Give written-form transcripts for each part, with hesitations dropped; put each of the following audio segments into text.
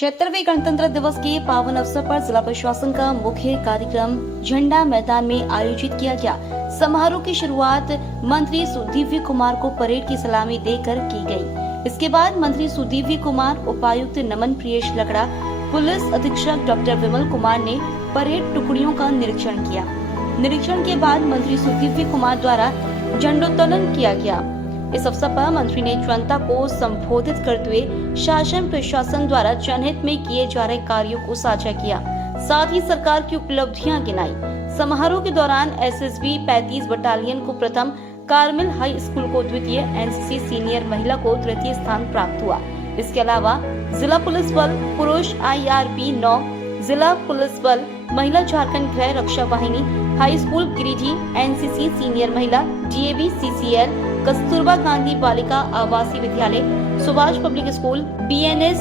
76वें गणतंत्र दिवस के पावन अवसर पर जिला प्रशासन का मुख्य कार्यक्रम झंडा मैदान में आयोजित किया गया। समारोह की शुरुआत मंत्री सुदीव्य कुमार को परेड की सलामी देकर की गई। इसके बाद मंत्री सुदीव्य कुमार, उपायुक्त नमन प्रियेश लकड़ा, पुलिस अधीक्षक डॉक्टर विमल कुमार ने परेड टुकड़ियों का निरीक्षण किया। निरीक्षण के बाद मंत्री सुदीव्य कुमार द्वारा झंडोत्तोलन किया गया। इस अवसर पर मंत्री ने जनता को संबोधित करते हुए शासन प्रशासन द्वारा जनहित में किए जा रहे कार्यों को साझा किया, साथ ही सरकार की उपलब्धियां गिनाई। समारोह के दौरान एसएसबी 35 बटालियन को प्रथम, कार्मेल हाई स्कूल को द्वितीय, एनसीसी सीनियर महिला को तृतीय स्थान प्राप्त हुआ। इसके अलावा जिला पुलिस बल पुरुष IRB 9, जिला पुलिस बल महिला झारखंड गृह रक्षा वाहिनी, high school Giridih, NCC senior महिला, DAV CCL, कस्तूरबा गांधी बालिका आवासीय विद्यालय, Subhash public school, BNS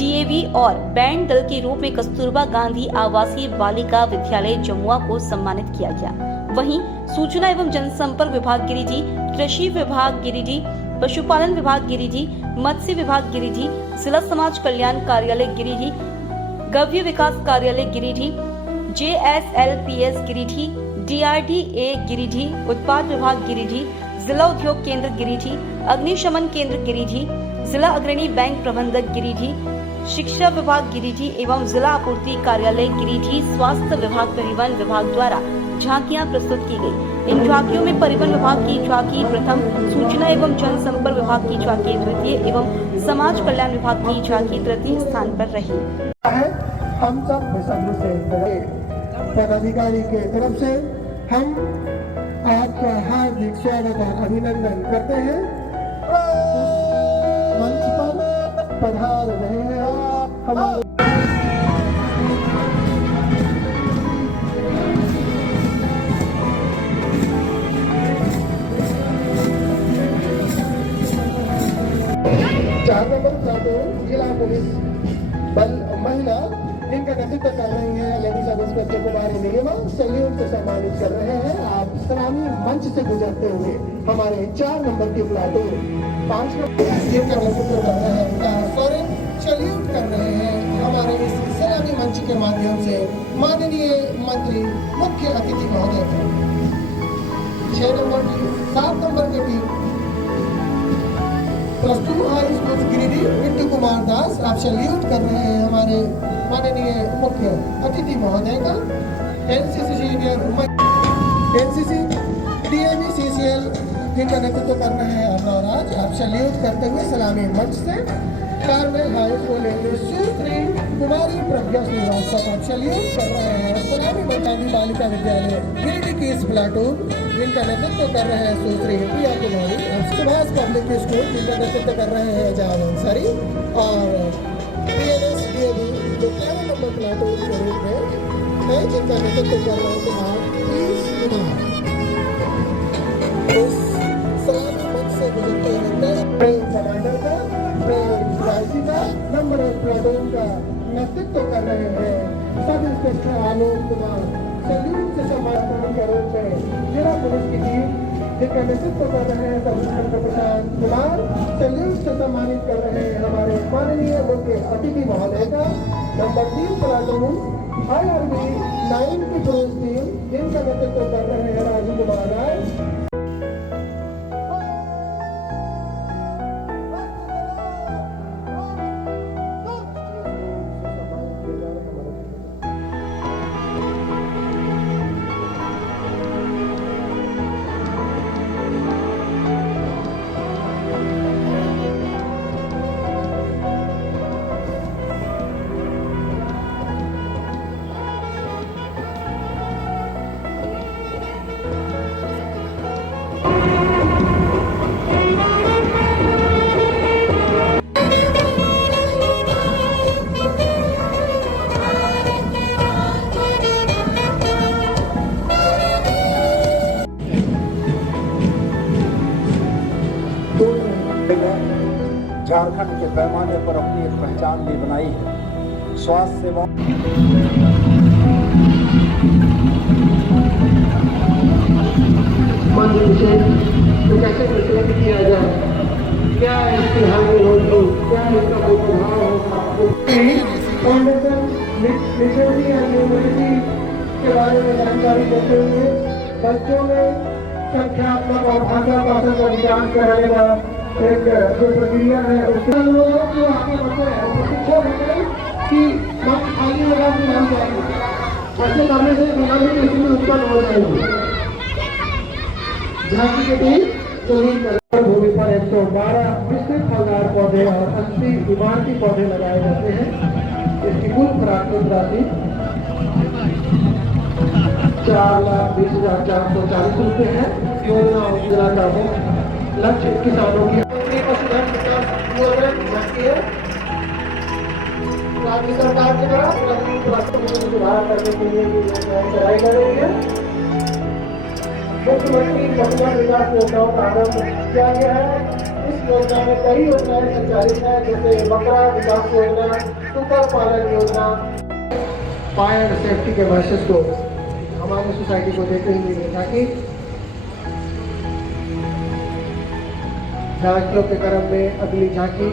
DAV और बैंड दल के रूप में कस्तूरबा गांधी आवासीय बालिका विद्यालय जमुआ को सम्मानित किया गया। वहीं सूचना एवं जनसंपर्क विभाग गिरिडीह, कृषि विभाग गिरिडीह, पशुपालन विभाग गिरिडीह, मत्स्य विभाग गिरिडीह, जिला समाज कल्याण कार्यालय गिरिडीह, गव्य विकास कार्यालय गिरिडीह, JSLPS गिरिडीह, DRDA गिरिडीह, उत्पाद विभाग गिरिडीह, जिला उद्योग केंद्र गिरिडीह, अग्निशमन केंद्र गिरिडीह, जिला अग्रणी बैंक प्रबंधक गिरिडीह, शिक्षा विभाग गिरिडीह एवं जिला आपूर्ति कार्यालय गिरिडीह, स्वास्थ्य विभाग, परिवहन विभाग द्वारा झांकियां प्रस्तुत की गई। इन झांकियों में परिवहन विभाग की झांकी प्रथम, सूचना एवं जनसंपर्क विभाग की झांकी द्वितीय एवं समाज कल्याण विभाग की झांकी तृतीय स्थान पर रही। हम सब पदाधिकारी के तरफ से हम आपका हार्दिक स्वागत और अभिनंदन करते हैं। मंच पर पधार रहे हैं हमारे चार नंबर प्लाटून जिला पुलिस बल महिला, जिनका नेतृत्व कर रही है लेडी सब इंस्पेक्टर कुमारी निगमा, सैल्यूट से सम्मानित कर रहे हैं। आप सलामी मंच से गुजरते हुए हमारे 4 नंबर की प्लाटून 5 नंबर जिनका नेतृत्व कर रहे हैं उनका फौरन सैल्यूट कर रहे हैं। हमारे इस सलामी मंच के माध्यम से माननीय मंत्री मुख्य अतिथि महोदय 6 नंबर की 7 नंबर की team +2 high school Giridih Bittu Kumar Das, आप सैल्यूट कर रहे हैं हमारे माननीय मुख्य अतिथि महोदय का। NCC senior, NCC DAV CCL जिनका नेतृत्व कर रहे हैं अमराज, आप सैल्यूट करते हुए सलामी मंच से। कार्मेल हाई स्कूल सुश्री कुमारी प्रज्ञा श्रीवास्तव, आप सैल्यूट कर रहे हैं सलामी गांधी बालिका विद्यालय गिरिडीह की इस प्लाटून जिनका नेतृत्व कर रहे हैं सुश्री प्रिया कुमारी, सुभाष पब्लिक स्कूल जिनका नेतृत्व कर रहे हैं एजाज अंसारी, और BNS DAV जो 13 नंबर प्लाटून के रूप में है जिनका नेतृत्व कर रहे हैं कुमार इस सलामी मंच से गुजरते हुए ट्रेन कमांडर का, ट्रेन राजी का, नंबर 1 प्लाटून का नेतृत्व कर रहे हैं sub inspector Alok Kumar, salute से सम्मानित के रूप में जिला पुलिस की टीम जिनका नेतृत्व कर रहे हैं sub inspector Prashant Kumar, salute से सम्मानित कर रहे हैं हमारे माननीय मुख्य अतिथि महोदय का। नंबर 3 प्लाटून IRB 9 की पुलिस टीम जिनका नेतृत्व कर रहे हैं राजू कुमार राय। झारखंड के पैमाने पर अपनी एक पहचान भी बनाई है। स्वास्थ्य सेवा कैसे प्रचलित किया जाए, क्या इसकी हानि होगी, क्या इसका कोई प्रभाव होगा। जानकारी देते हुए बच्चों में संख्यात्मक और भाषा कौशल का विकास कराने का एक जो प्रक्रिया है उसके लोगों को आगे बढ़ते हैं प्रशिक्षण होते कि मंच खाली होगा कि हम जाएंगे ऐसे करने से बीमारी की स्थिति उत्पन्न हो जाएगी। झांकी के बीच चोरी कर भूमि पर 112 विस्तृत फलदार पौधे और 80 इमारती पौधे लगाए जाते हैं। इसकी कुल प्राकृतिक राशि 4,20,440 रुपये है। योजना का लक्ष्य किसानों की पशुधन विकास योजना झांकी है। राज्य सरकार के द्वारा सुधार करने के लिए चलाई जा रही है। मुख्यमंत्री पशुधन विकास योजनाओं का आरंभ किया गया है। इस योजना में कई योजनाएं संचालित हैं जैसे बकरा विकास योजना, कुक्कुट पालन योजना। फायर सेफ्टी के मैसेज को हमारी सोसाइटी को देते हुए ताकि झांकियों के क्रम में अगली झांकी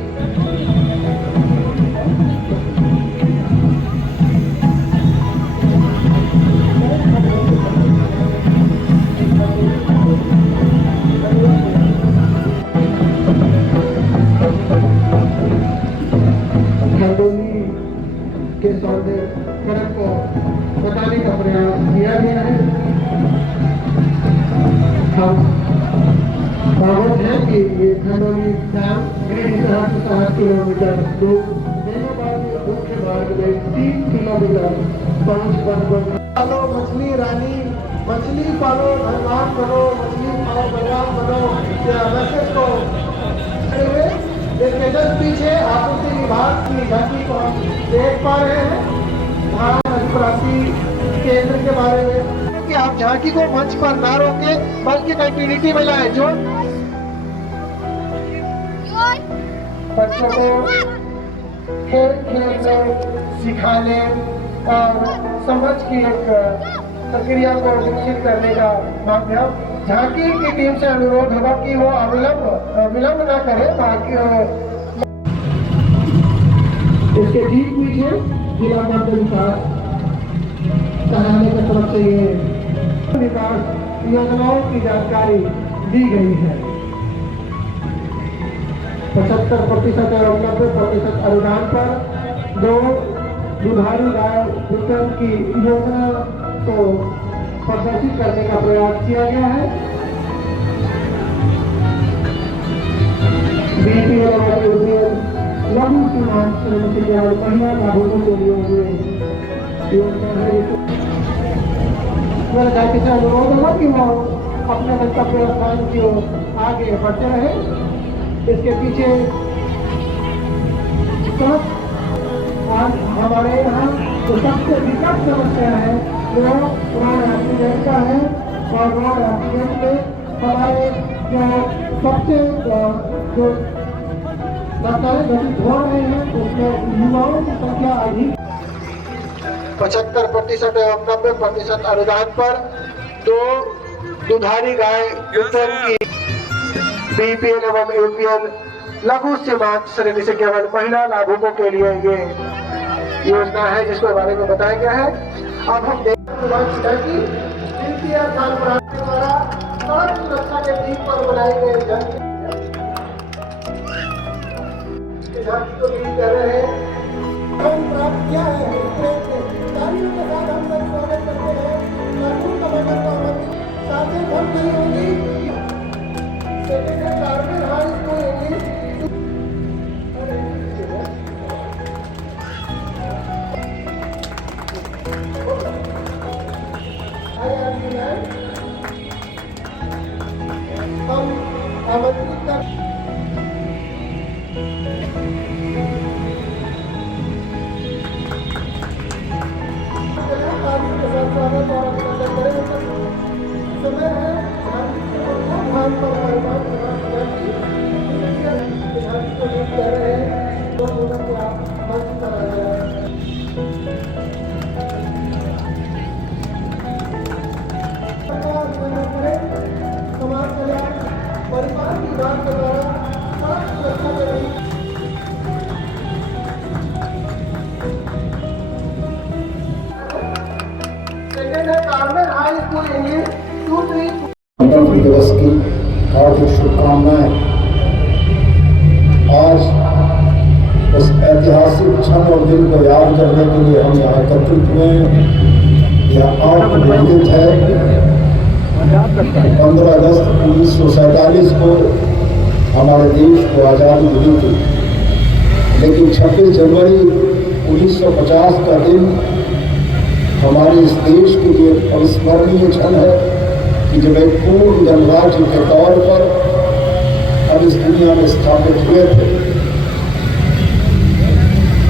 खरदोली के सौंदर्यकरण को बताने का प्रयास किया गया है। हम बावत है कि ये खरदोली डैम करीब 7 किलोमीटर दूर मुख्य मार्ग में 3 किलोमीटर पालो मछली रानी, मछली पालो धनवान बनो, मछली पालो बलवान बनो, या मैसेज को इसके जस्ट पीछे आपूर्ति विभाग की झांकी को हम देख पा रहे हैं। धान अधिप्राप्ति केंद्र के बारे में कि आप झांकी को मंच पर ना रोके बल्कि कंटिन्यूटी में लाए जो बच्चों को खेल खेल में सिखाने और समझ की एक प्रक्रिया को विकसित करने का माध्यम। झांकी की टीम से अनुरोध होगा कि वो विलंब न करे। बाकी इसके ठीक पीछे जिला मध्य विकास कार्यालय की तरफ से ये विकास योजनाओं की जानकारी दी गई है। 75% और 90% अनुदान पर 2 दुधारू गाय वितरण की योजना को प्रदर्शित करने का प्रयास किया गया है। लघु सीमांत महिला लाभुकों के लिए योजना है। जाति से अनुरोध होगा कि वो अपने गंतव्य स्थान की ओर आगे बढ़ते रहे। इसके पीछे आज हमारे यहाँ जो सबसे विकट समस्या है वो रोड एक्सीडेंट का है। और रोड एक्सीडेंट में हमारे जो सबसे जो घटनाएं घटित हो रहे हैं उसमें युवाओं की संख्या अधिक। 75% एवं 90% अनुदान पर 2 दुधारी गाय वितरण की बीपीएल एवं यूपीएल लघु सीमांत श्रेणी से केवल महिला लाभुकों के लिए ये योजना है जिसके बारे में बताया गया है। अब हम देखते कि द्वारा सड़क सुरक्षा के दीप पर बनाए गए झांकी को लीड कर रहे हैं। प्राप्त किया है तालियों के साथ हम सब स्वागत करते हैं। कानून का मदद का साथ ही हम नहीं होगी secondary government high school English हम आमंत्रित कर स्वागत और अभिनंदन करें। समय है धान पर परिवार को लीड कर रहे हैं। दो लोगों को मंच पर आ जाए। समाज कल्याण परिवार विभाग के द्वारा सड़क सुरक्षा में रही सेकेंड है गार्मेंट दिवस की हार्दिक शुभकामनाएं। आज उस ऐतिहासिक क्षण और दिन को याद करने के लिए हम यहाँ एकत्रित हुए हैं। यह आत्मनिर्मित है। 15 अगस्त 1947 को हमारे देश को आज़ादी मिली थी, लेकिन 26 जनवरी 1950 का दिन हमारे इस देश के लिए अविस्मरणीय क्षण है कि जब एक पूर्ण गणराज्य के तौर पर हम इस दुनिया में स्थापित हुए थे।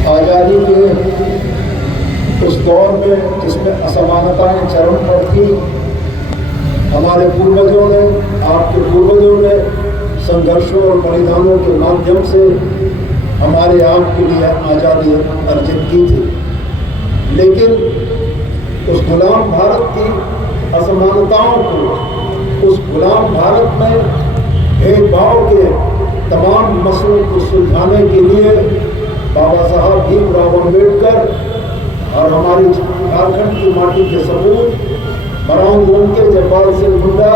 आज़ादी के उस दौर में जिसमें असमानताएं चरम पर थी, हमारे पूर्वजों ने, आपके पूर्वजों ने संघर्षों और बलिदानों के माध्यम से हमारे आपके लिए आज़ादी अर्जित की थी। लेकिन उस गुलाम भारत की असमानताओं को, उस गुलाम भारत में भेदभाव के तमाम मसलों को सुलझाने के लिए बाबा साहब भीमराव अम्बेडकर और हमारी झारखंड की माटी के सपूत बराऊं गोमके जयपाल सिंह हुड्डा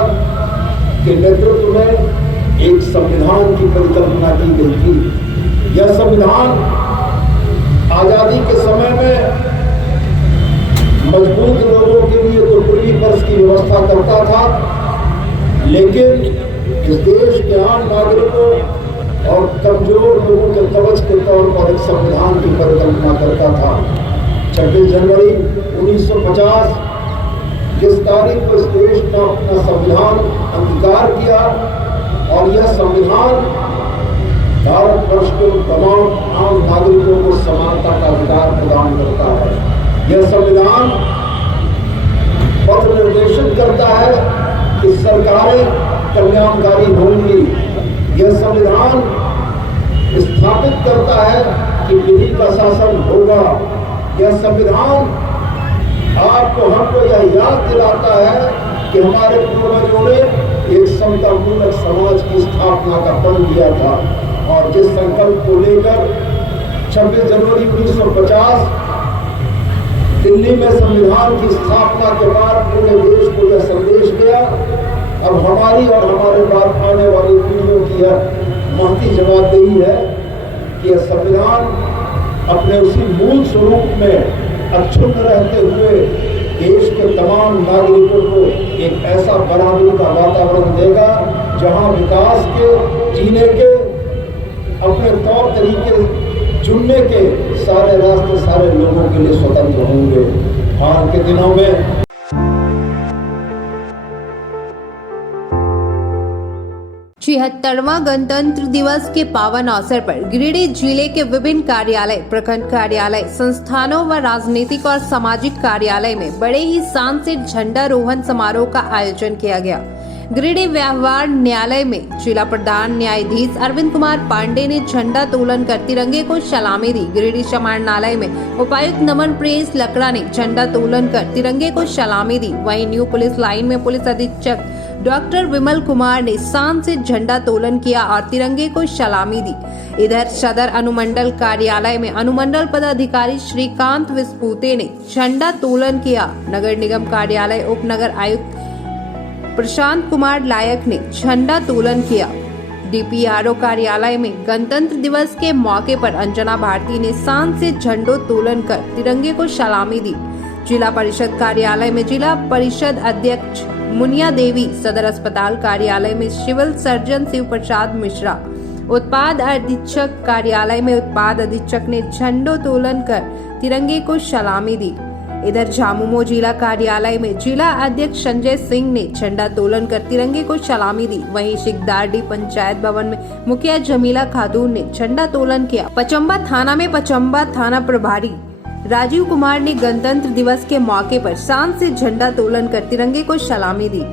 के नेतृत्व में एक संविधान की परिकल्पना की गई थी। यह संविधान आज़ादी के समय में मजबूत लोगों के लिए तो खुली पर्स की व्यवस्था करता था, लेकिन इस देश के आम नागरिकों और कमजोर लोगों के कवच के तौर पर एक संविधान की परिकल्पना करता था। 26 जनवरी 1950 जिस तारीख को इस देश ने अपना संविधान अंगीकार किया, और यह संविधान भारतवर्ष के तमाम आम नागरिकों को समानता का अधिकार प्रदान करता है। यह संविधान पथ निर्देशित करता है कि सरकारें कल्याणकारी होंगी। यह संविधान स्थापित करता है कि विधि का शासन होगा। यह संविधान आपको, हमको यह याद दिलाता है कि हमारे पूर्वजों ने एक समतामूलक समाज की स्थापना का प्रण लिया था, और जिस संकल्प को लेकर 26 जनवरी 1950 दिल्ली में संविधान की स्थापना के बाद पूरे देश को यह संदेश गया। अब हमारी और हमारे बाद आने वाली पीढ़ियों की यह महती जवाबदेही है कि यह संविधान अपने उसी मूल स्वरूप में अक्षुण्ण रहते हुए देश के तमाम नागरिकों को एक ऐसा बराबरी का वातावरण देगा जहां विकास के, जीने के, अपने तौर तरीके चुनने के सारे रास्ते सारे लोगों के लिए स्वतंत्र होंगे। हाल के दिनों में 76वां गणतंत्र दिवस के पावन अवसर पर गिरिडीह जिले के विभिन्न कार्यालय, प्रखंड कार्यालय, संस्थानों व राजनीतिक और सामाजिक कार्यालय में बड़े ही शान से झंडारोहण समारोह का आयोजन किया गया। गिरिडीह व्यवहार न्यायालय में जिला प्रधान न्यायाधीश अरविंद कुमार पांडे ने झंडा तोलन कर तिरंगे को सलामी दी। गिरिडीह समाहरणालय में उपायुक्त नमन प्रेस लकड़ा ने झंडा तोलन कर तिरंगे को सलामी दी। वहीं न्यू पुलिस लाइन में पुलिस अधीक्षक डॉक्टर विमल कुमार ने शान से झंडा तोलन किया और तिरंगे को सलामी दी। इधर सदर अनुमंडल कार्यालय में अनुमंडल पदाधिकारी श्रीकांत विस्पूते ने झंडा तोलन किया। नगर निगम कार्यालय उप नगर आयुक्त प्रशांत कुमार लायक ने झंडा तोलन किया। डीपीआरओ कार्यालय में गणतंत्र दिवस के मौके पर अंजना भारती ने शान से झंडो तोलन कर तिरंगे को सलामी दी। जिला परिषद कार्यालय में जिला परिषद अध्यक्ष मुनिया देवी, सदर अस्पताल कार्यालय में सिविल सर्जन शिव प्रसाद मिश्रा, उत्पाद अधीक्षक कार्यालय में उत्पाद अधीक्षक ने झंडो तोलन कर तिरंगे को सलामी दी। इधर झामुमो जिला कार्यालय में जिला अध्यक्ष संजय सिंह ने झंडा तोलन कर तिरंगे को सलामी दी। वहीं सिकदारडी पंचायत भवन में मुखिया जमीला खातून ने झंडा तोलन किया। पचम्बा थाना में पचम्बा थाना प्रभारी राजीव कुमार ने गणतंत्र दिवस के मौके पर शान से झंडा तोलन कर तिरंगे को सलामी दी।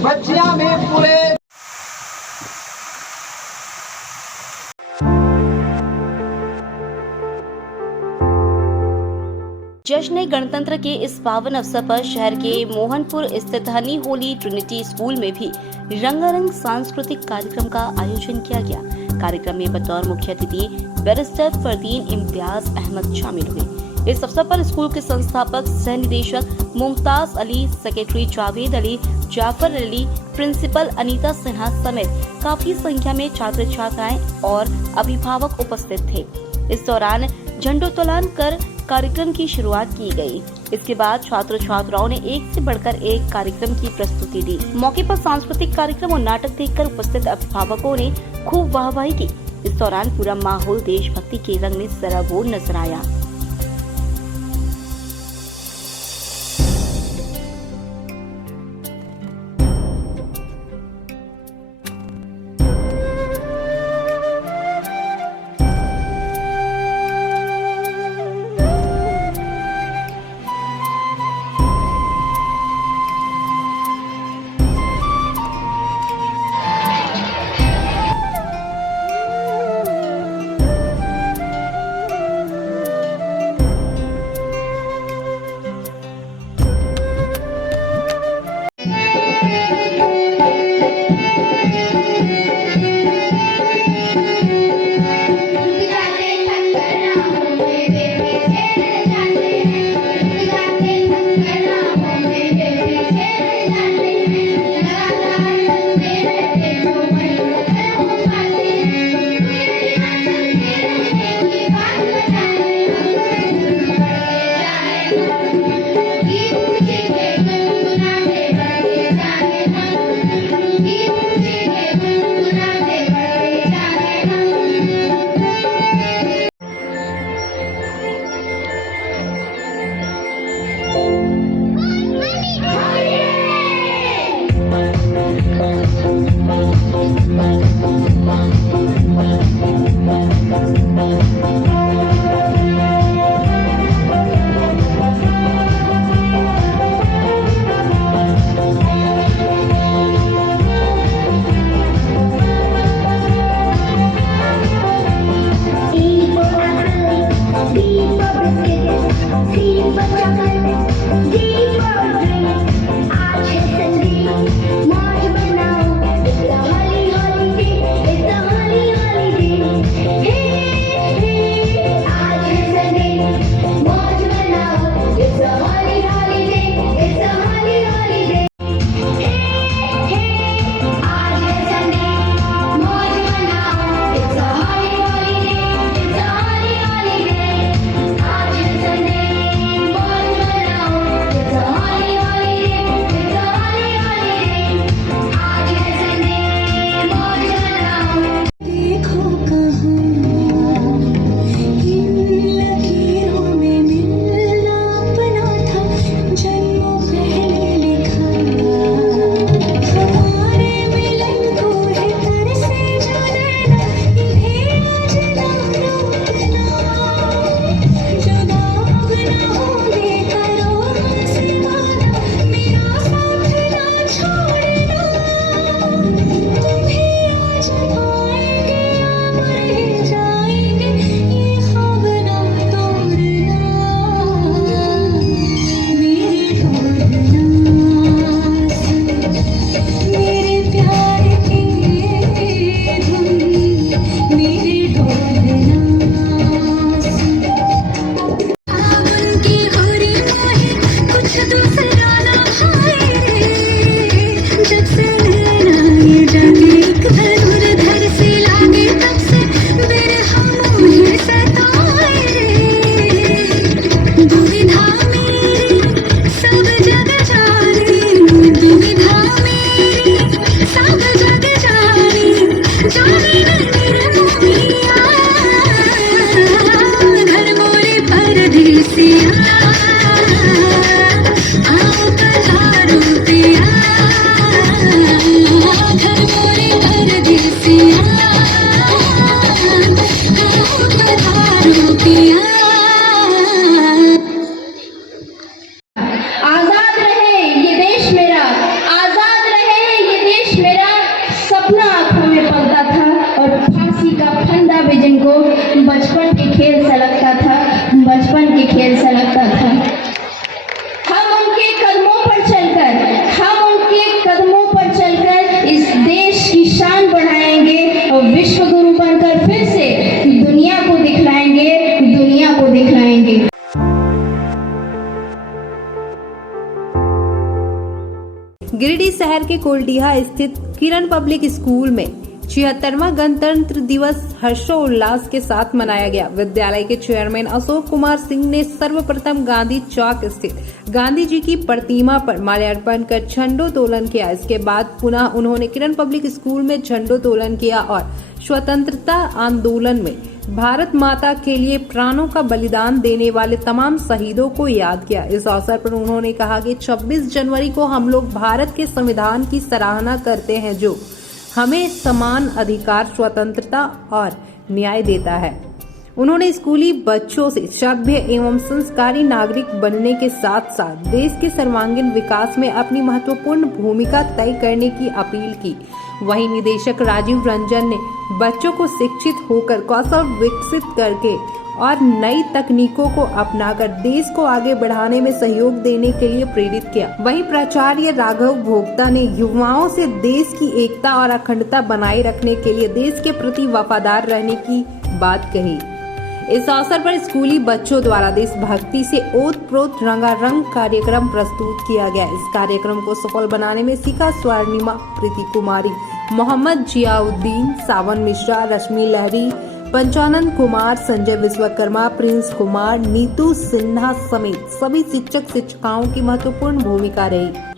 बच्चियां भी पूरे जश्न गणतंत्र के इस पावन अवसर पर शहर के मोहनपुर स्थित हनी होली ट्रिनिटी स्कूल में भी रंगारंग सांस्कृतिक कार्यक्रम का आयोजन किया गया। कार्यक्रम में बतौर मुख्य अतिथि बैरिस्टर फरदीन इम्तियाज अहमद शामिल हुए। इस अवसर पर स्कूल के संस्थापक सह निदेशक मुमताज अली, सेक्रेटरी जावेद अली, जाफर अली, प्रिंसिपल अनीता सिन्हा समेत काफी संख्या में छात्र छात्राएं और अभिभावक उपस्थित थे। इस दौरान झंडोत्तोलन कर कार्यक्रम की शुरुआत की गई। इसके बाद छात्र छात्राओं ने एक से बढ़कर एक कार्यक्रम की प्रस्तुति दी। मौके पर सांस्कृतिक कार्यक्रम और नाटक देखकर उपस्थित अभिभावकों ने खूब वाहवाही की। इस दौरान पूरा माहौल देशभक्ति के रंग में सराबोर नजर आया। गिरिडीह शहर के कोलडीहा स्थित किरण पब्लिक स्कूल में 76वां गणतंत्र दिवस हर्षोल्लास के साथ मनाया गया। विद्यालय के चेयरमैन अशोक कुमार सिंह ने सर्वप्रथम गांधी चौक स्थित गांधी जी की प्रतिमा पर माल्यार्पण कर झंडोत्तोलन किया। इसके बाद पुनः उन्होंने किरण पब्लिक स्कूल में झंडोत्तोलन किया और स्वतंत्रता आंदोलन में भारत माता के लिए प्राणों का बलिदान देने वाले तमाम शहीदों को याद किया। इस अवसर पर उन्होंने कहा कि 26 जनवरी को हम लोग भारत के संविधान की सराहना करते हैं जो हमें समान अधिकार, स्वतंत्रता और न्याय देता है। उन्होंने स्कूली बच्चों से सभ्य एवं संस्कारी नागरिक बनने के साथ साथ देश के सर्वांगीण विकास में अपनी महत्वपूर्ण भूमिका तय करने की अपील की। वहीं निदेशक राजीव रंजन ने बच्चों को शिक्षित होकर कौशल विकसित करके और नई तकनीकों को अपनाकर देश को आगे बढ़ाने में सहयोग देने के लिए प्रेरित किया। वहीं प्राचार्य राघव भोक्ता ने युवाओं से देश की एकता और अखंडता बनाए रखने के लिए देश के प्रति वफादार रहने की बात कही। इस अवसर पर स्कूली बच्चों द्वारा देशभक्ति से ओत-प्रोत रंगारंग कार्यक्रम प्रस्तुत किया गया। इस कार्यक्रम को सफल बनाने में शिखा स्वर्णिमा, प्रीति कुमारी, मोहम्मद जियाउद्दीन, सावन मिश्रा, रश्मि लहरी, पंचानंद कुमार, संजय विश्वकर्मा, प्रिंस कुमार, नीतू सिन्हा समेत सभी शिक्षक शिक्षिकाओं की महत्वपूर्ण भूमिका रही।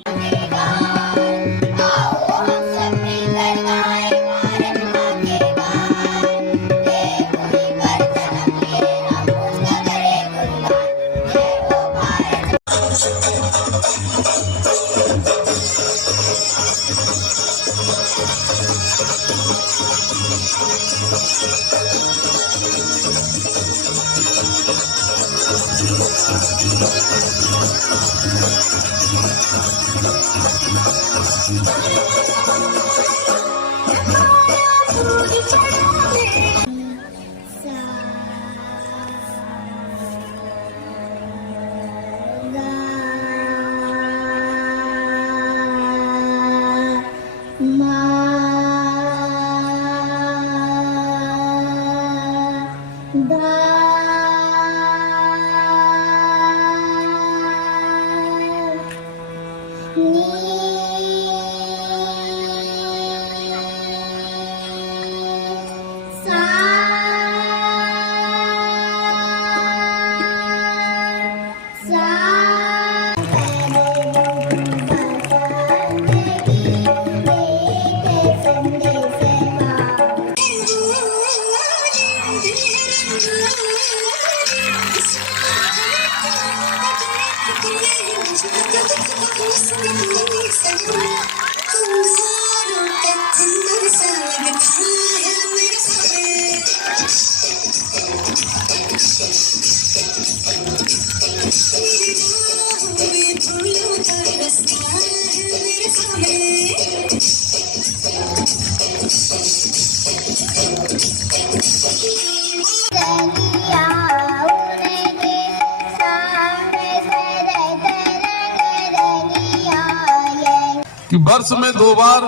कि वर्ष में 2 बार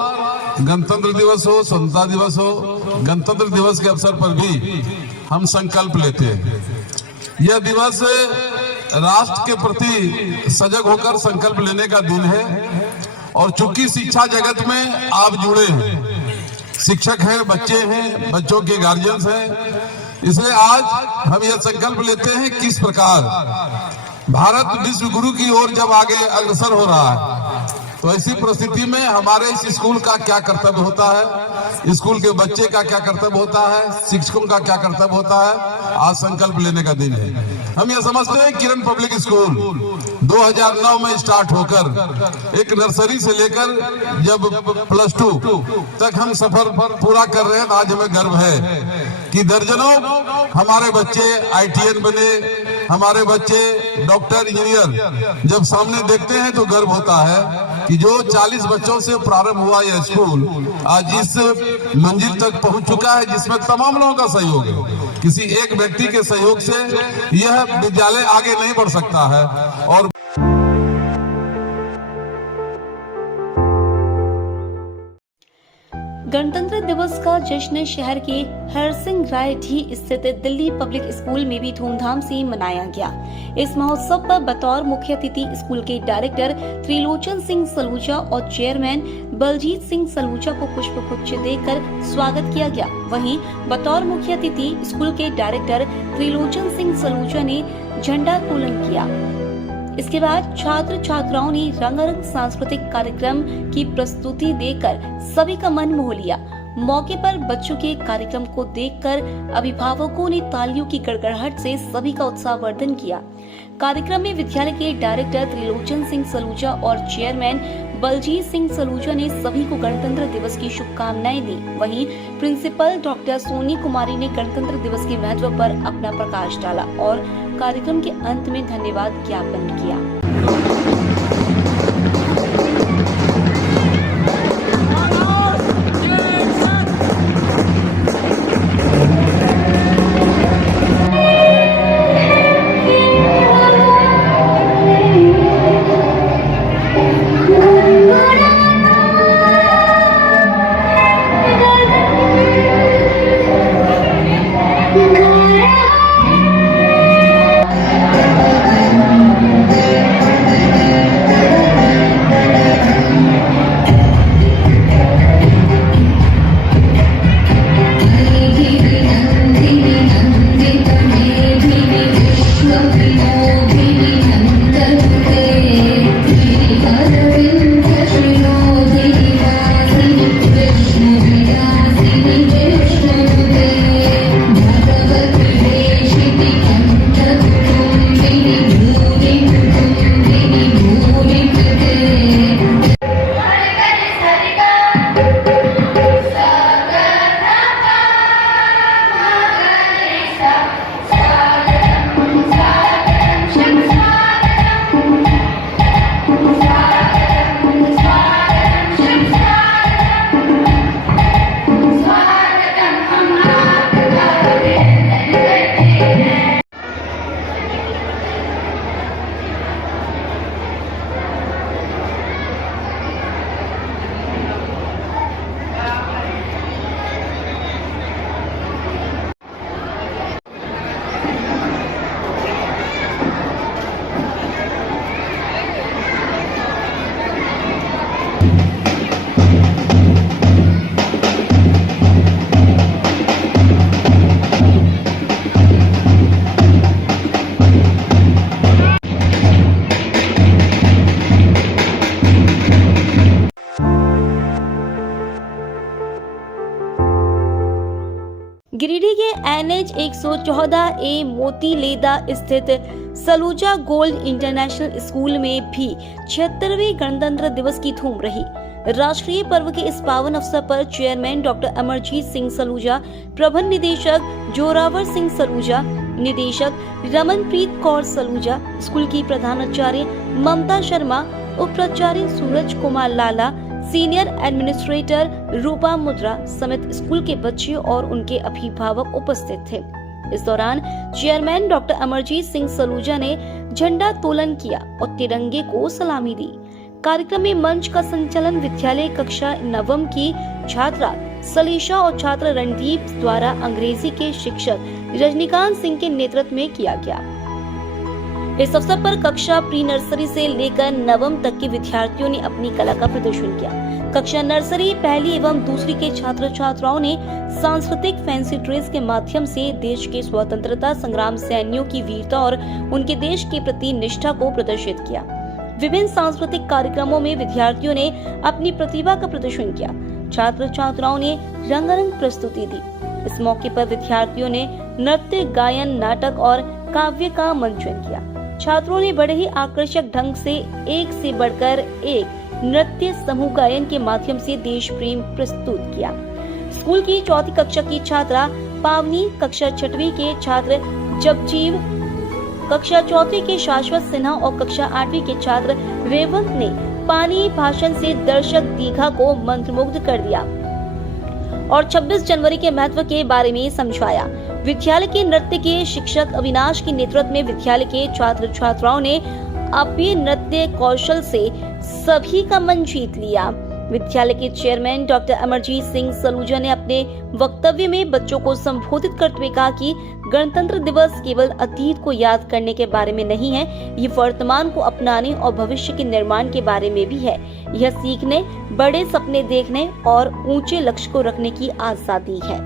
गणतंत्र दिवस हो, स्वतंत्रता दिवस हो, गणतंत्र दिवस के अवसर पर भी हम संकल्प लेते हैं। यह दिवस राष्ट्र के प्रति सजग होकर संकल्प लेने का दिन है और चूंकि शिक्षा जगत में आप जुड़े हैं, शिक्षक हैं, बच्चे हैं, बच्चों के गार्जियंस हैं, इसलिए आज हम यह संकल्प लेते हैं किस प्रकार भारत विश्व गुरु की ओर जब आगे अग्रसर हो रहा है तो ऐसी परिस्थिति में हमारे इस स्कूल का क्या कर्तव्य होता है, स्कूल के बच्चे का क्या कर्तव्य होता है, शिक्षकों का क्या कर्तव्य होता है। आज संकल्प लेने का दिन है। हम ये समझते हैं किरण पब्लिक स्कूल 2009 में स्टार्ट होकर एक नर्सरी से लेकर जब +2 तक हम सफर पूरा कर रहे हैं। आज हमें गर्व है कि दर्जनों हमारे बच्चे ITN बने, हमारे बच्चे डॉक्टर, इंजीनियर जब सामने देखते हैं तो गर्व होता है कि जो 40 बच्चों से प्रारंभ हुआ यह स्कूल आज इस मंजिल तक पहुंच चुका है जिसमें तमाम लोगों का सहयोग है। किसी एक व्यक्ति के सहयोग से यह विद्यालय आगे नहीं बढ़ सकता है। और गणतंत्र दिवस का जश्न शहर के हरसिंह राय ढी स्थित दिल्ली पब्लिक स्कूल में भी धूमधाम से मनाया गया। इस महोत्सव पर बतौर मुख्य अतिथि स्कूल के डायरेक्टर त्रिलोचन सिंह सलूजा और चेयरमैन बलजीत सिंह सलूजा को पुष्पगुच्छ देकर स्वागत किया गया। वहीं बतौर मुख्य अतिथि स्कूल के डायरेक्टर त्रिलोचन सिंह सलूजा ने झंडा तोलन किया। इसके बाद छात्र छात्राओं ने रंगारंग सांस्कृतिक कार्यक्रम की प्रस्तुति देकर सभी का मन मोह लिया। मौके पर बच्चों के कार्यक्रम को देखकर अभिभावकों ने तालियों की गड़गड़ाहट से सभी का उत्साहवर्धन किया। कार्यक्रम में विद्यालय के डायरेक्टर त्रिलोचन सिंह सलूजा और चेयरमैन बलजीत सिंह सलूजा ने सभी को गणतंत्र दिवस की शुभकामनाएं दी। वहीं प्रिंसिपल डॉक्टर सोनी कुमारी ने गणतंत्र दिवस के महत्व पर अपना प्रकाश डाला और कार्यक्रम के अंत में धन्यवाद ज्ञापन किया। गिरिडीह के NH 114 ए मोतीलेदा स्थित सलूजा गोल्ड इंटरनेशनल स्कूल में भी 76वें गणतंत्र दिवस की धूम रही। राष्ट्रीय पर्व के इस पावन अवसर पर चेयरमैन डॉक्टर अमरजीत सिंह सलूजा, प्रबंध निदेशक जोरावर सिंह सलूजा, निदेशक रमनप्रीत कौर सलूजा, स्कूल की प्रधानाचार्य ममता शर्मा, उप प्राचार्य सूरज कुमार लाला, सीनियर एडमिनिस्ट्रेटर रूपा मुद्रा समेत स्कूल के बच्चे और उनके अभिभावक उपस्थित थे। इस दौरान चेयरमैन डॉक्टर अमरजीत सिंह सलूजा ने झंडा तोलन किया और तिरंगे को सलामी दी। कार्यक्रम में मंच का संचालन विद्यालय कक्षा 9वीं की छात्रा सलीशा और छात्र रणदीप द्वारा अंग्रेजी के शिक्षक रजनीकांत सिंह के नेतृत्व में किया गया। इस अवसर पर कक्षा प्री नर्सरी से लेकर 9वीं तक के विद्यार्थियों ने अपनी कला का प्रदर्शन किया। कक्षा नर्सरी, पहली एवं दूसरी के छात्र छात्राओं ने सांस्कृतिक फैंसी ड्रेस के माध्यम से देश के स्वतंत्रता संग्राम सेनानियों की वीरता और उनके देश के प्रति निष्ठा को प्रदर्शित किया। विभिन्न सांस्कृतिक कार्यक्रमों में विद्यार्थियों ने अपनी प्रतिभा का प्रदर्शन किया। छात्र छात्राओं ने रंगारंग प्रस्तुति दी। इस मौके पर विद्यार्थियों ने नृत्य, गायन, नाटक और काव्य का मंचन किया। छात्रों ने बड़े ही आकर्षक ढंग से बढ़कर एक नृत्य समूह गायन के माध्यम से देश प्रेम प्रस्तुत किया। स्कूल की 4वीं कक्षा की छात्रा पावनी, कक्षा 6वीं के छात्र जगजीव, कक्षा 4वीं के शाश्वत सिन्हा और कक्षा 8वीं के छात्र रेवंत ने पानी भाषण से दर्शक दीघा को मंत्रमुग्ध कर दिया और 26 जनवरी के महत्व के बारे में समझाया। विद्यालय के नृत्य के शिक्षक अविनाश के नेतृत्व में विद्यालय के छात्र छात्राओं ने अपने नृत्य कौशल से सभी का मन जीत लिया। विद्यालय के चेयरमैन डॉक्टर अमरजीत सिंह सलूजा ने अपने वक्तव्य में बच्चों को संबोधित करते हुए कहा कि गणतंत्र दिवस केवल अतीत को याद करने के बारे में नहीं है, ये वर्तमान को अपनाने और भविष्य के निर्माण के बारे में भी है। यह सीखने, बड़े सपने देखने और ऊंचे लक्ष्य को रखने की आजादी है।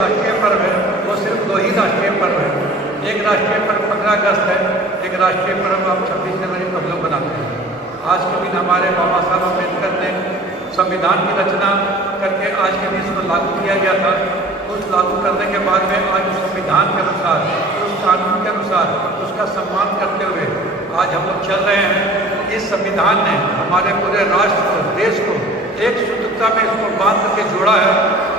राष्ट्रीय पर्व है वो सिर्फ 2 ही राष्ट्रीय पर्व है। एक राष्ट्रीय पर्व 15 अगस्त है, एक राष्ट्रीय पर्व आप 26 जनवरी को हम लोग मनाते हैं। आज के दिन हमारे बाबा साहब अम्बेडकर ने संविधान की रचना करके आज के दिन इसको लागू किया गया था। उस लागू करने के बाद में आज उस संविधान के अनुसार, उस कानून के अनुसार उसका सम्मान करते हुए आज हम लोग चल रहे हैं। इस संविधान ने हमारे पूरे राष्ट्र को, देश को एक सूत्रता में इसको बांध करके जोड़ा है।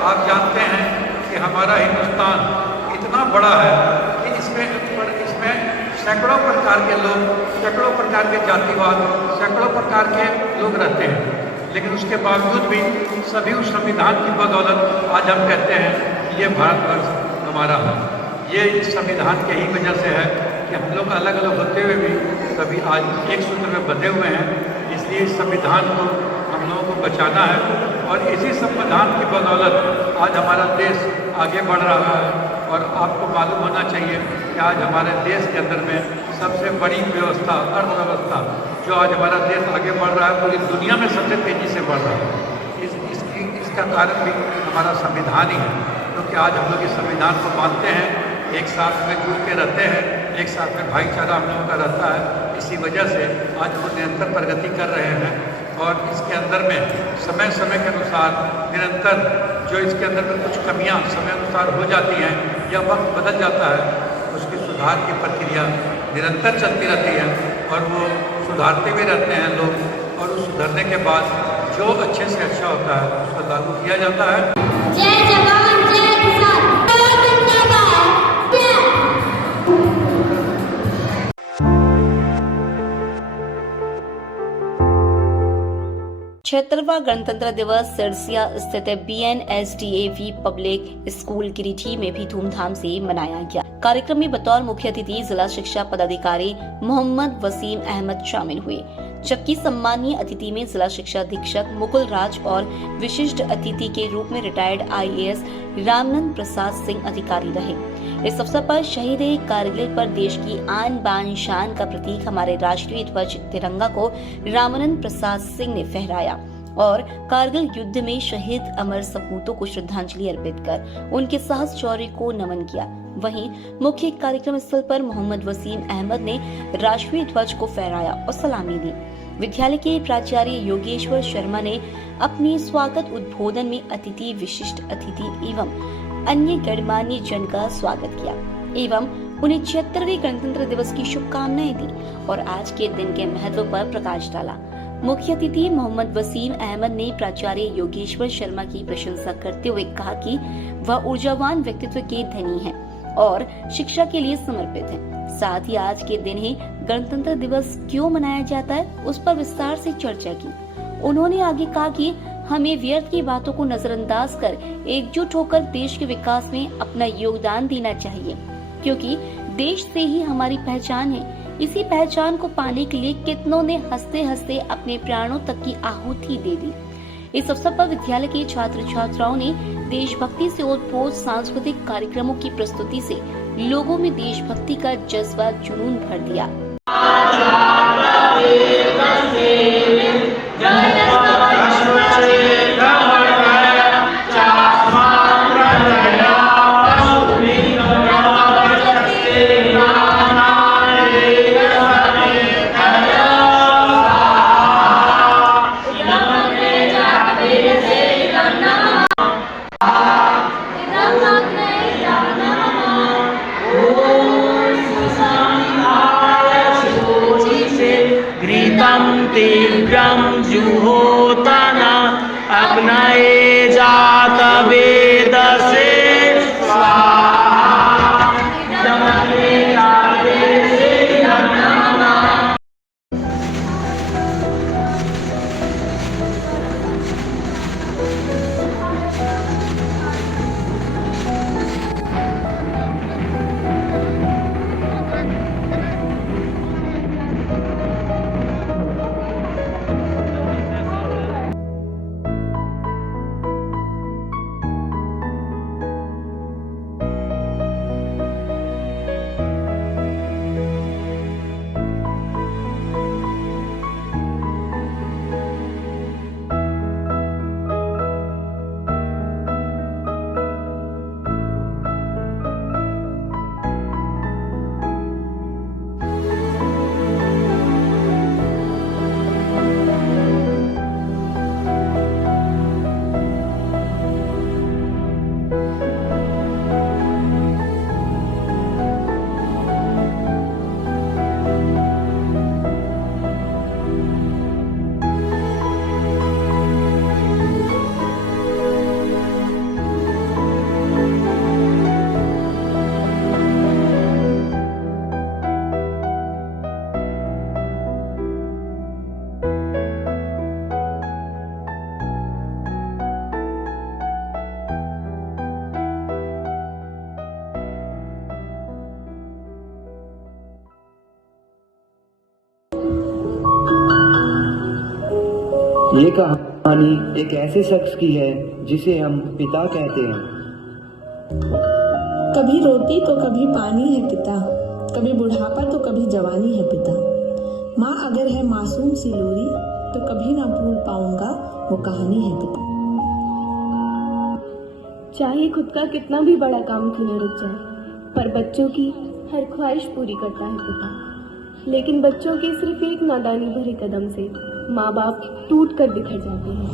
आप जानते हैं कि हमारा हिंदुस्तान इतना बड़ा है कि इसमें सैकड़ों प्रकार के लोग, सैकड़ों प्रकार के जातिवाद, सैकड़ों प्रकार के लोग रहते हैं, लेकिन उसके बावजूद भी सभी उस संविधान की बदौलत आज हम कहते हैं कि ये भारतवर्ष हमारा है। ये इस संविधान के ही वजह से है कि हम लोग अलग अलग होते हुए भी सभी आज एक सूत्र में बंधे हुए हैं। इसलिए इस संविधान को हम लोगों को बचाना है और इसी संविधान की बदौलत आज हमारा देश आगे बढ़ रहा है। और आपको मालूम होना चाहिए कि आज हमारे देश के अंदर में सबसे बड़ी व्यवस्था, अर्थव्यवस्था, जो आज हमारा देश आगे बढ़ रहा है, पूरी दुनिया में सबसे तेज़ी से बढ़ रहा है। इसका कारण भी हमारा संविधान ही है, क्योंकि आज हम लोग इस संविधान को मानते हैं, एक साथ में जुड़ के रहते हैं, एक साथ में भाईचारा हम लोगों का रहता है। इसी वजह से आज हम निरंतर प्रगति कर रहे हैं और इसके अंदर में समय समय के अनुसार निरंतर जो इसके अंदर में कुछ कमियां समय अनुसार हो जाती हैं या वक्त बदल जाता है, उसकी सुधार की प्रक्रिया निरंतर चलती रहती है और वो सुधारते भी रहते हैं लोग। और उस सुधरने के बाद जो अच्छे से अच्छा होता है उसको लागू किया जाता है। जय जवान जय किसान। 76वां गणतंत्र दिवस सिरसिया स्थित BNSDAV पब्लिक स्कूल गिरिडीह में भी धूमधाम से मनाया गया। कार्यक्रम में बतौर मुख्य अतिथि जिला शिक्षा पदाधिकारी मोहम्मद वसीम अहमद शामिल हुए, जबकि सम्मानीय अतिथि में जिला शिक्षा अधीक्षक मुकुल राज और विशिष्ट अतिथि के रूप में रिटायर्ड IAS रामनंद प्रसाद सिंह अधिकारी रहे। इस अवसर पर शहीद कारगिल पर देश की आन बान शान का प्रतीक हमारे राष्ट्रीय ध्वज तिरंगा को रामानंद प्रसाद सिंह ने फहराया और कारगिल युद्ध में शहीद अमर सपूतों को श्रद्धांजलि अर्पित कर उनके साहस शौर्य को नमन किया। वहीं मुख्य कार्यक्रम स्थल पर मोहम्मद वसीम अहमद ने राष्ट्रीय ध्वज को फहराया और सलामी दी। विद्यालय के प्राचार्य योगेश्वर शर्मा ने अपने स्वागत उद्बोधन में अतिथि, विशिष्ट अतिथि एवं अन्य गणमान्य जन का स्वागत किया एवं उन्हें 76वें गणतंत्र दिवस की शुभकामनाएं दी और आज के दिन के महत्व पर प्रकाश डाला। मुख्य अतिथि मोहम्मद वसीम अहमद ने प्राचार्य योगेश्वर शर्मा की प्रशंसा करते हुए कहा कि वह ऊर्जावान व्यक्तित्व के धनी हैं और शिक्षा के लिए समर्पित हैं। साथ ही आज के दिन ही गणतंत्र दिवस क्यों मनाया जाता है, उस पर विस्तार से चर्चा की। उन्होंने आगे कहा कि हमें व्यर्थ की बातों को नजरअंदाज कर एकजुट होकर देश के विकास में अपना योगदान देना चाहिए, क्योंकि देश से ही हमारी पहचान है। इसी पहचान को पाने के लिए कितनों ने हंसते हंसते अपने प्राणों तक की आहुति दे दी। इस अवसर पर विद्यालय के छात्र छात्राओं ने देशभक्ति से ओतप्रोत सांस्कृतिक कार्यक्रमों की प्रस्तुति से लोगों में देशभक्ति का जज्बा जुनून भर दिया। जो होता ना अपनाए जात वेद से स्वाहा दमने आदे से नमः। ये कहानी एक ऐसे शख्स की है जिसे हम पिता कहते हैं। कभी रोटी तो कभी पानी है पिता, कभी बुढ़ापा तो कभी जवानी है पिता। माँ अगर है मासूम सी लोरी तो कभी ना भूल पाऊंगा वो कहानी है पिता। चाहे खुद का कितना भी बड़ा काम क्यों न रुक जाए, पर बच्चों की हर ख्वाहिश पूरी करता है पिता। लेकिन बच्चों के सिर्फ एक नादानी भरे कदम से माँ बाप टूट कर बिखर जाते हैं।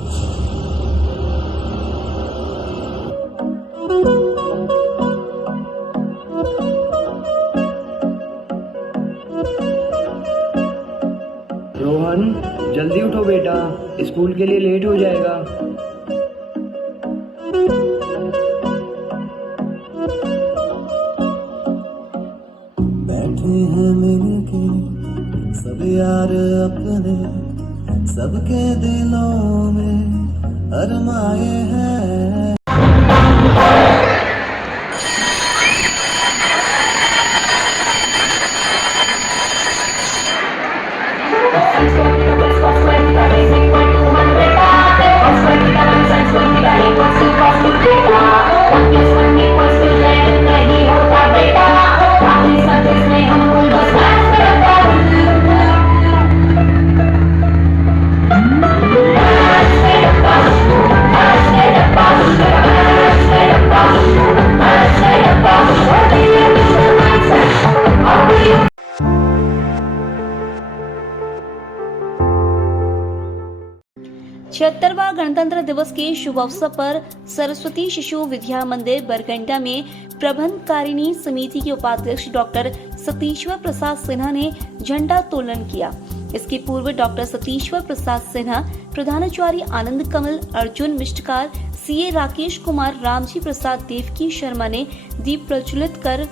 रोहन, जल्दी उठो बेटा, स्कूल के लिए लेट हो जाएगा। बैठे हैं मिलके सब यार अपने, सबके दिलों में अरमाए हैं। छिहत्तरवां गणतंत्र दिवस के शुभ अवसर पर सरस्वती शिशु विद्या मंदिर बरगंडा में प्रबंधकारिणी समिति के उपाध्यक्ष डॉक्टर सतीश्वर प्रसाद सिन्हा ने झंडोत्तोलन किया। इसके पूर्व डॉक्टर सतीश्वर प्रसाद सिन्हा, प्रधानाचार्य आनंद कमल, अर्जुन मिष्टकार, सीए राकेश कुमार, रामजी प्रसाद, देवकी शर्मा ने दीप प्रज्वलित कर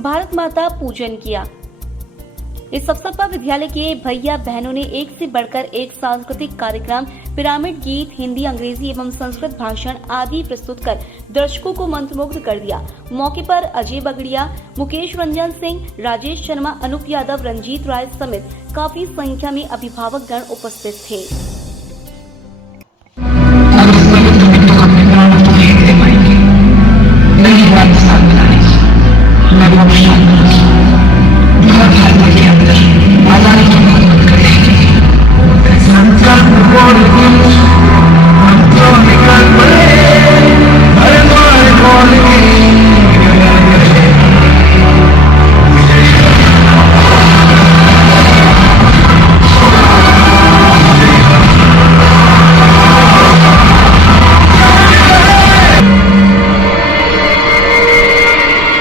भारत माता पूजन किया। इस अवसर पर विद्यालय के भैया बहनों ने एक से बढ़कर एक सांस्कृतिक कार्यक्रम, पिरामिड गीत, हिंदी, अंग्रेजी एवं संस्कृत भाषण आदि प्रस्तुत कर दर्शकों को मंत्रमुग्ध कर दिया। मौके पर अजय बगड़िया, मुकेश रंजन सिंह, राजेश शर्मा, अनूप यादव, रंजीत राय समेत काफी संख्या में अभिभावक गण उपस्थित थे।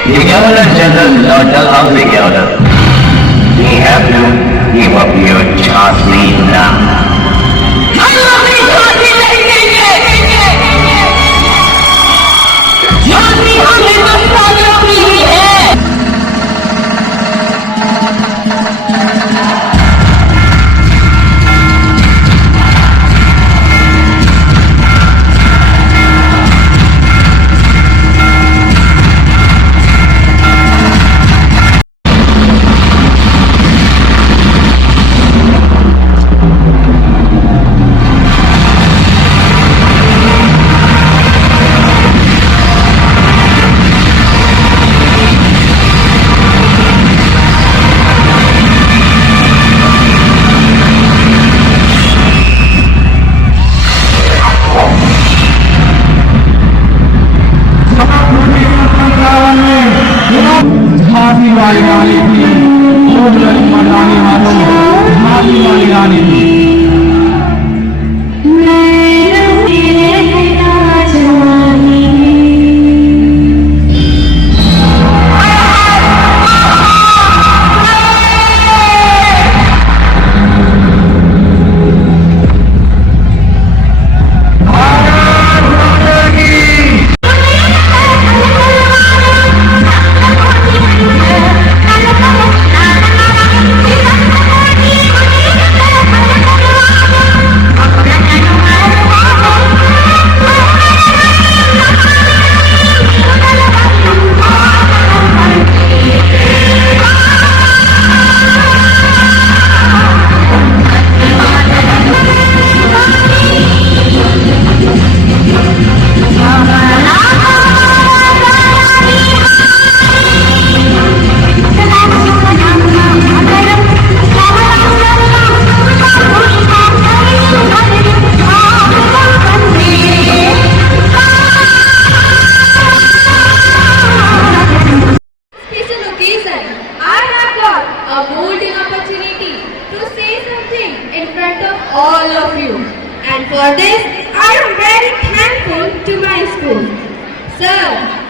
The Governor General Dr. Abhi Gowda, we have to give up your साथ नहीं दूंगा।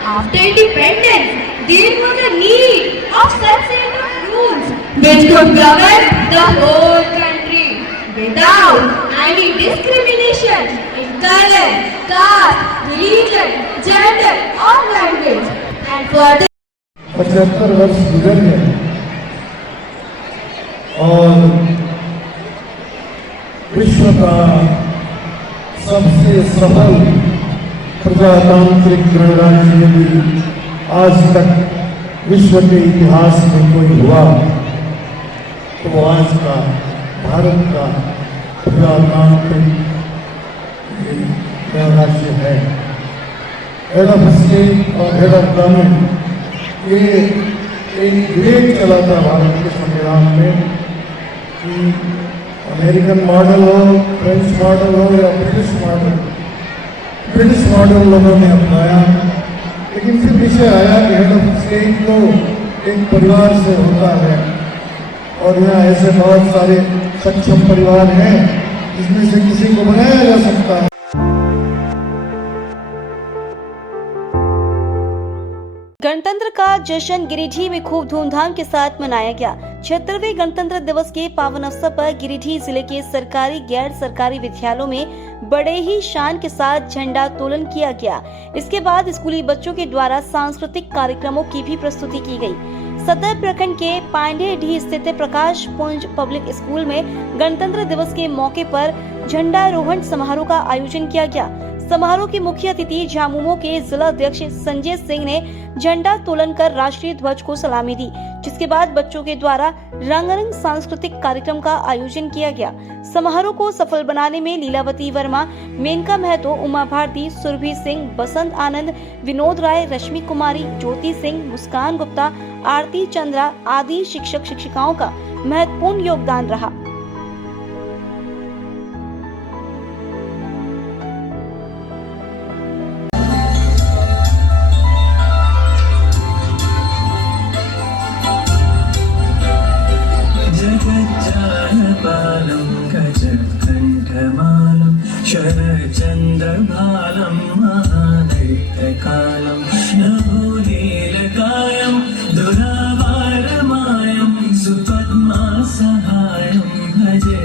After independence, there was a need of such set of rules which could govern the whole country without any discrimination in color, caste, religion, gender or language. And for this 75 वर्ष गुजर गए और विश्व का सबसे सफल प्रजातांत्रिक गणराज्य भी आज तक विश्व के इतिहास में कोई हुआ तो वो आज का भारत का प्रजातांत्रिक गणराज्य है। हेड ऑफ स्टेट और हेड ऑफ गवर्नमेंट ये एक डिबेट चला था भारत के संविधान में कि अमेरिकन मॉडल हो, फ्रेंच मॉडल हो या ब्रिटिश मॉडल लोगों ने अपनाया, लेकिन फिर विषय आया कि हेड ऑफ स्टेट तो एक परिवार से होता है और यहाँ ऐसे बहुत सारे सक्षम परिवार हैं जिसमें से किसी को बनाया जा सकता है। गणतंत्र का जश्न गिरिडीह में खूब धूमधाम के साथ मनाया गया। 76वें गणतंत्र दिवस के पावन अवसर पर गिरिडीह जिले के सरकारी गैर सरकारी विद्यालयों में बड़े ही शान के साथ झंडा तोलन किया गया। इसके बाद स्कूली बच्चों के द्वारा सांस्कृतिक कार्यक्रमों की भी प्रस्तुति की गई। सदर प्रखंड के पांडेडीह स्थित प्रकाश पुंज पब्लिक स्कूल में गणतंत्र दिवस के मौके पर झंडारोहण समारोह का आयोजन किया गया। समारोह के मुख्य अतिथि झामुमो के जिला अध्यक्ष संजय सिंह ने झंडा तोलन कर राष्ट्रीय ध्वज को सलामी दी, जिसके बाद बच्चों के द्वारा रंगारंग सांस्कृतिक कार्यक्रम का आयोजन किया गया। समारोह को सफल बनाने में लीलावती वर्मा, मेनका महतो, उमा भारती, सुरभि सिंह, बसंत आनंद, विनोद राय, रश्मि कुमारी, ज्योति सिंह, मुस्कान गुप्ता, आरती चंद्रा आदि शिक्षक शिक्षिकाओं का महत्वपूर्ण योगदान रहा। शरचन्द्रभालं महादैत्यकालं नभोलीलकायं दुरावारमायं सुपद्मासहायं भजे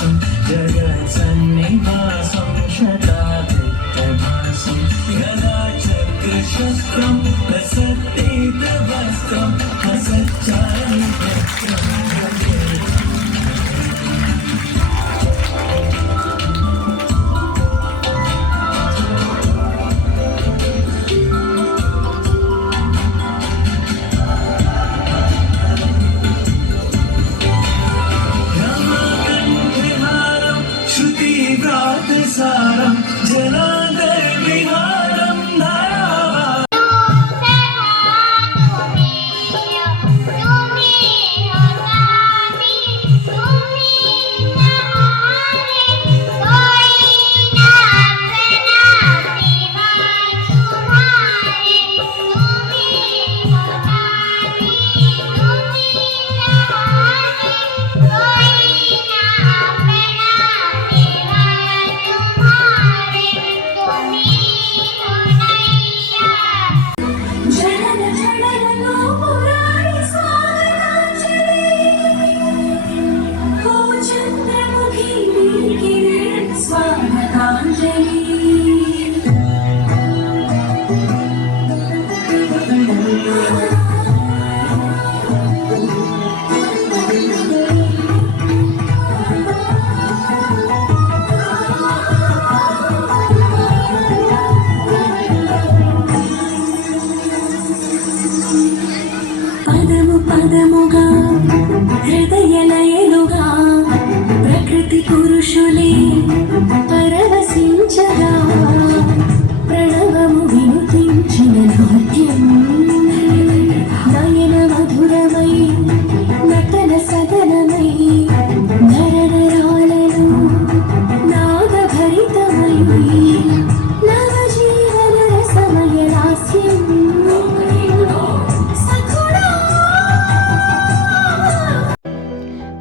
निवासं जगत्सन्निवासं शताधिकमासं यदा चक्रशस्त्रं प्रसत्तेतवस्त्रं प्रसच्चारिभद्रं सारं जनार्दन विहारं धारावा పదముగా హృదయలయలుగా ప్రకృతి పురుషులే పరవశించగా ప్రణవము వినుతించిన నాట్యం నయన మధురమై నటన సదనమై నరనరాలలో నాదభరితమై నవజీవన రసమయ లాస్యం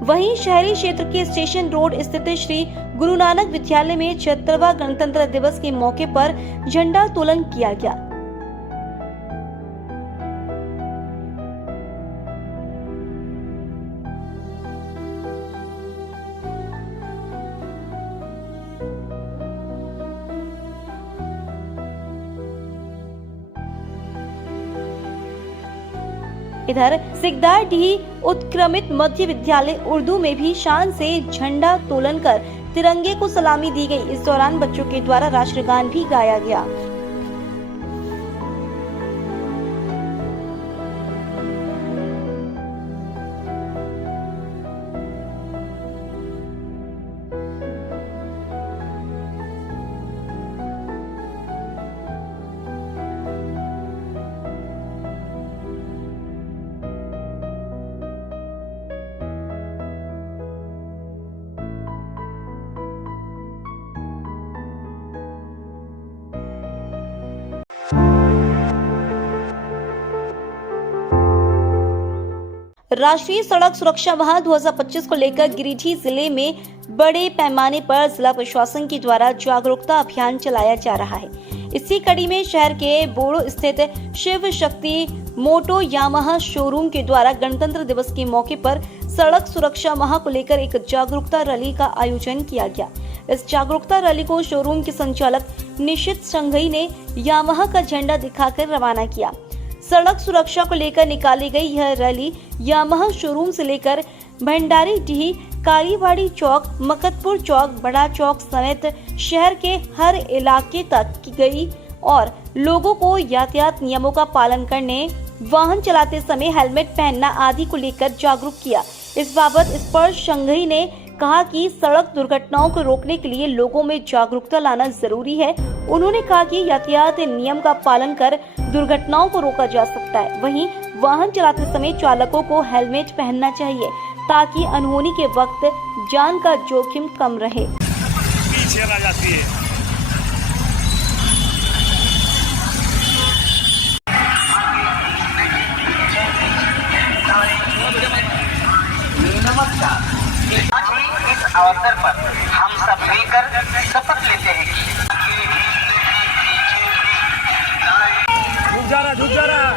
वहीं शहरी क्षेत्र के स्टेशन रोड स्थित श्री गुरु नानक विद्यालय में 76वां गणतंत्र दिवस के मौके पर झंडा तोलन किया गया। इधर सिकदारडीह उत्क्रमित मध्य विद्यालय उर्दू में भी शान से झंडा तोलन कर तिरंगे को सलामी दी गई। इस दौरान बच्चों के द्वारा राष्ट्रगान भी गाया गया। राष्ट्रीय सड़क सुरक्षा माह 2025 को लेकर गिरिडीह जिले में बड़े पैमाने पर जिला प्रशासन के द्वारा जागरूकता अभियान चलाया जा रहा है। इसी कड़ी में शहर के बोड़ो स्थित शिव शक्ति मोटो यामाहा शोरूम के द्वारा गणतंत्र दिवस के मौके पर सड़क सुरक्षा माह को लेकर एक जागरूकता रैली का आयोजन किया गया। इस जागरूकता रैली को शोरूम के संचालक निशित संघई ने यामाहा का झंडा दिखाकर रवाना किया। सड़क सुरक्षा को लेकर निकाली गई यह रैली यामाहा शोरूम से लेकर भंडारीडीह, कालीबाड़ी चौक, मकतपुर चौक, बड़ा चौक समेत शहर के हर इलाके तक की गई और लोगों को यातायात नियमों का पालन करने, वाहन चलाते समय हेलमेट पहनना आदि को लेकर जागरूक किया। इस बाबत स्पर्श संघई ने कहा कि सड़क दुर्घटनाओं को रोकने के लिए लोगों में जागरूकता लाना जरूरी है। उन्होंने कहा कि यातायात नियम का पालन कर दुर्घटनाओं को रोका जा सकता है। वहीं वाहन चलाते समय चालकों को हेलमेट पहनना चाहिए ताकि अनहोनी के वक्त जान का जोखिम कम रहे। पीछे आ जाती है। नमस्कार, आज इस अवसर पर हम सब मिलकर शपथ लेते हैं कि झुक जा रहा।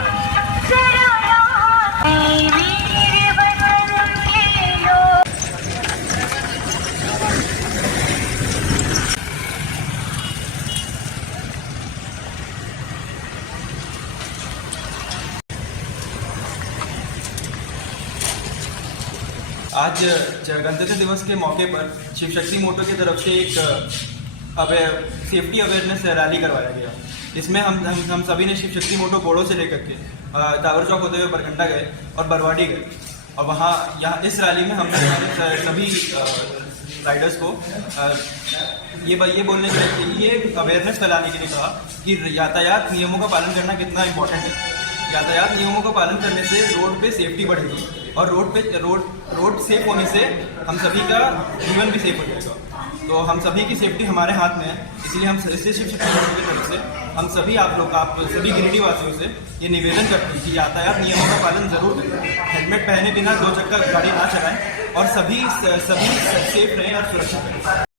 आज गणतंत्र दिवस के मौके पर शिव शक्ति मोटो की तरफ से एक सेफ्टी अवेयरनेस रैली करवाया गया। इसमें हम सभी ने शिव शक्ति मोटो बोड़ो से लेकर के टावर चौक होते हुए बरकंडा गए और बरवाड़ी गए, और वहाँ इस रैली में हमने सभी राइडर्स को ये बोलने के लिए अवेयरनेस फैलाने के लिए कहा कि यातायात नियमों का पालन करना कितना इम्पोर्टेंट है। यातायात नियमों का पालन करने से रोड पे सेफ्टी बढ़ेगी, और रोड सेफ होने से हम सभी का जीवन भी सेफ हो जाएगा। तो हम सभी की सेफ्टी हमारे हाथ में है, इसलिए हम इससे शिव शक्ति मोटो की तरफ से हम सभी आप सभी गिरिडीह वासियों से ये निवेदन करते हैं कि यातायात नियमों का पालन जरूर करें, हेलमेट पहने बिना 2 चक्का गाड़ी ना चलाएं, और सभी सेफ रहें और सुरक्षित रहें।